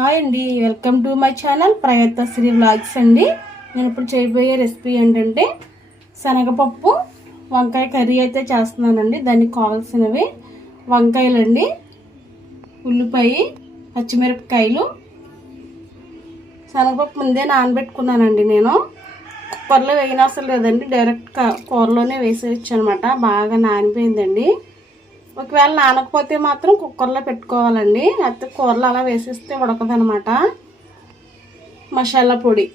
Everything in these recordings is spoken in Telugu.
హాయ్ అండి, welcome to my channel Prayatnasri vlogs అండి. నేను ఇప్పుడు చేయబోయే రెసిపీ ఏంటంటే శనగపప్పు వంకాయ కర్రీ అయితే చేస్తున్నానండి. దానికి కావాల్సినవి వంకాయలండి, ఉల్లిపాయ, పచ్చిమిరపకాయలు, శనగపప్పు ముందే నానబెట్టుకున్నానండి. నేను కుక్కర్లో వేయనవసరం లేదండి, డైరెక్ట్ కూరలోనే వేసేయచ్చు అనమాట. బాగా నానిపోయిందండి. ఒకవేళ నానకపోతే మాత్రం కుక్కర్లో పెట్టుకోవాలండి, లేకపోతే కూరలో అలా వేసేస్తే ఉడకదనమాట. మసాలా పొడి,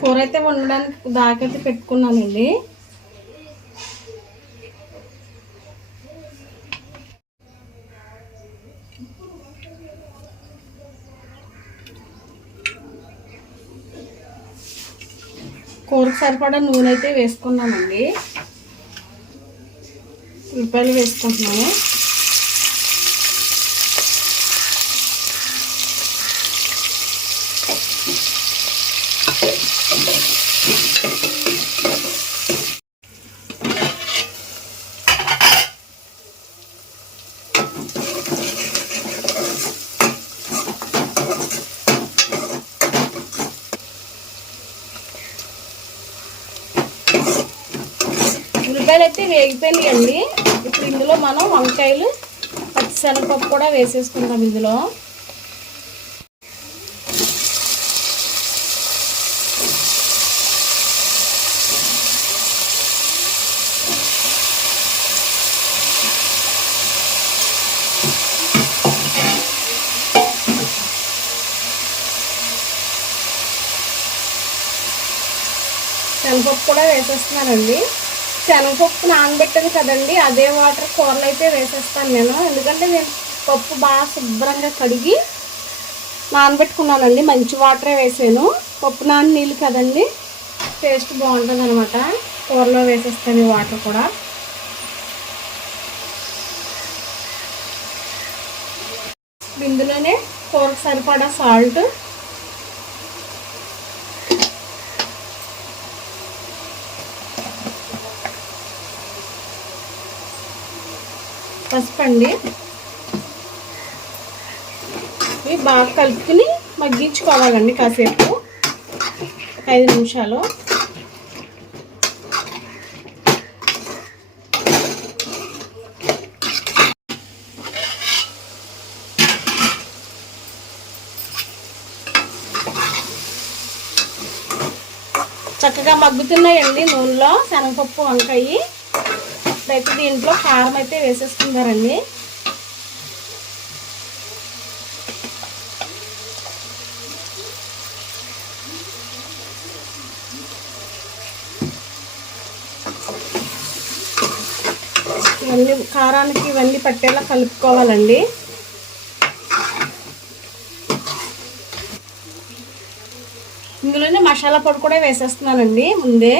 కూర అయితే వండడానికి దాకైతే పెట్టుకున్నానండి. కూరకు సరిపడా నూనె అయితే వేసుకున్నానండి. ఉల్లిపాయలు వేసుకుంటున్నాను. ఉల్లిపాయలు అయితే వేగిపోయినాయండి. ఇప్పుడు ఇందులో మనం వంకాయలు, పచ్చిశనగపప్పు కూడా వేసేసుకుందాం. ఇందులో శనగపప్పు కూడా వేసేస్తున్నానండి. శనగపప్పు నానబెట్టాను కదండి, అదే వాటర్ కూరలు అయితే వేసేస్తాను నేను. ఎందుకంటే నేను పప్పు బాగా శుభ్రంగా కడిగి నానబెట్టుకున్నానండి. మంచి వాటరే వేసాను. పప్పు నాని నీళ్ళు కదండి, టేస్ట్ బాగుంటుంది అనమాట. కూరలో వేసేస్తాను ఈ వాటర్ కూడా. ఇందులోనే కూరకు సరిపడా సాల్ట్, పసుపు అండి. ఇవి బాగా కలుపుకుని మగ్గించుకోవాలండి కాసేపు, 5 నిమిషాలు. చక్కగా మగ్గుతున్నాయండి నూనెలో శనగపప్పు, వంకాయ. ఇప్పుడైతే దీంట్లో కారం అయితే వేసేసుకుంటారండి. ఇవన్నీ కారానికి ఇవన్నీ పట్టేలా కలుపుకోవాలండి. ఇందులోనే మసాలా పొడి కూడా వేసేస్తున్నానండి ముందే.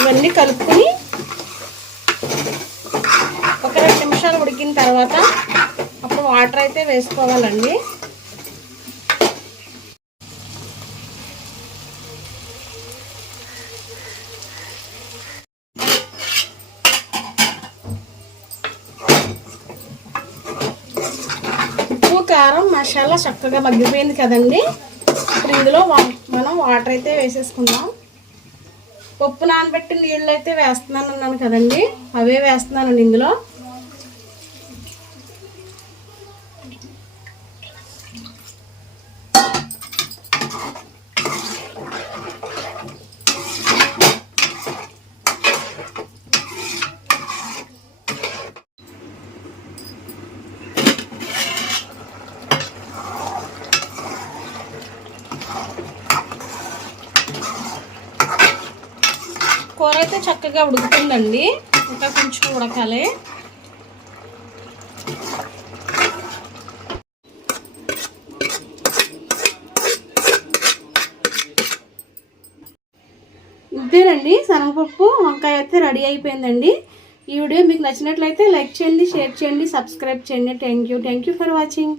ఇవన్నీ కలుపుకొని ఒక 2 నిమిషాలు ఉడికిన తర్వాత అప్పుడు వాటర్ అయితే వేసుకోవాలండి. ఉప్పు, కారం, మసాలా చక్కగా మగ్గిపోయింది కదండి. ఇప్పుడు ఇందులో మనం వాటర్ అయితే వేసేసుకుందాం. పప్పు నానబెట్టి నీళ్ళు అయితే వేస్తున్నాను అన్నాను కదండి, అవే వేస్తున్నానండి ఇందులో. కూర అయితే చక్కగా ఉడుకుతుందండి, ఇంకా కొంచెం ఉడకాలి. ఇంతేనండి, శనగపప్పు వంకాయ అయితే రెడీ అయిపోయిందండి. ఈ వీడియో మీకు నచ్చినట్లయితే లైక్ చేయండి, షేర్ చేయండి, సబ్స్క్రైబ్ చేయండి. Thank you for watching.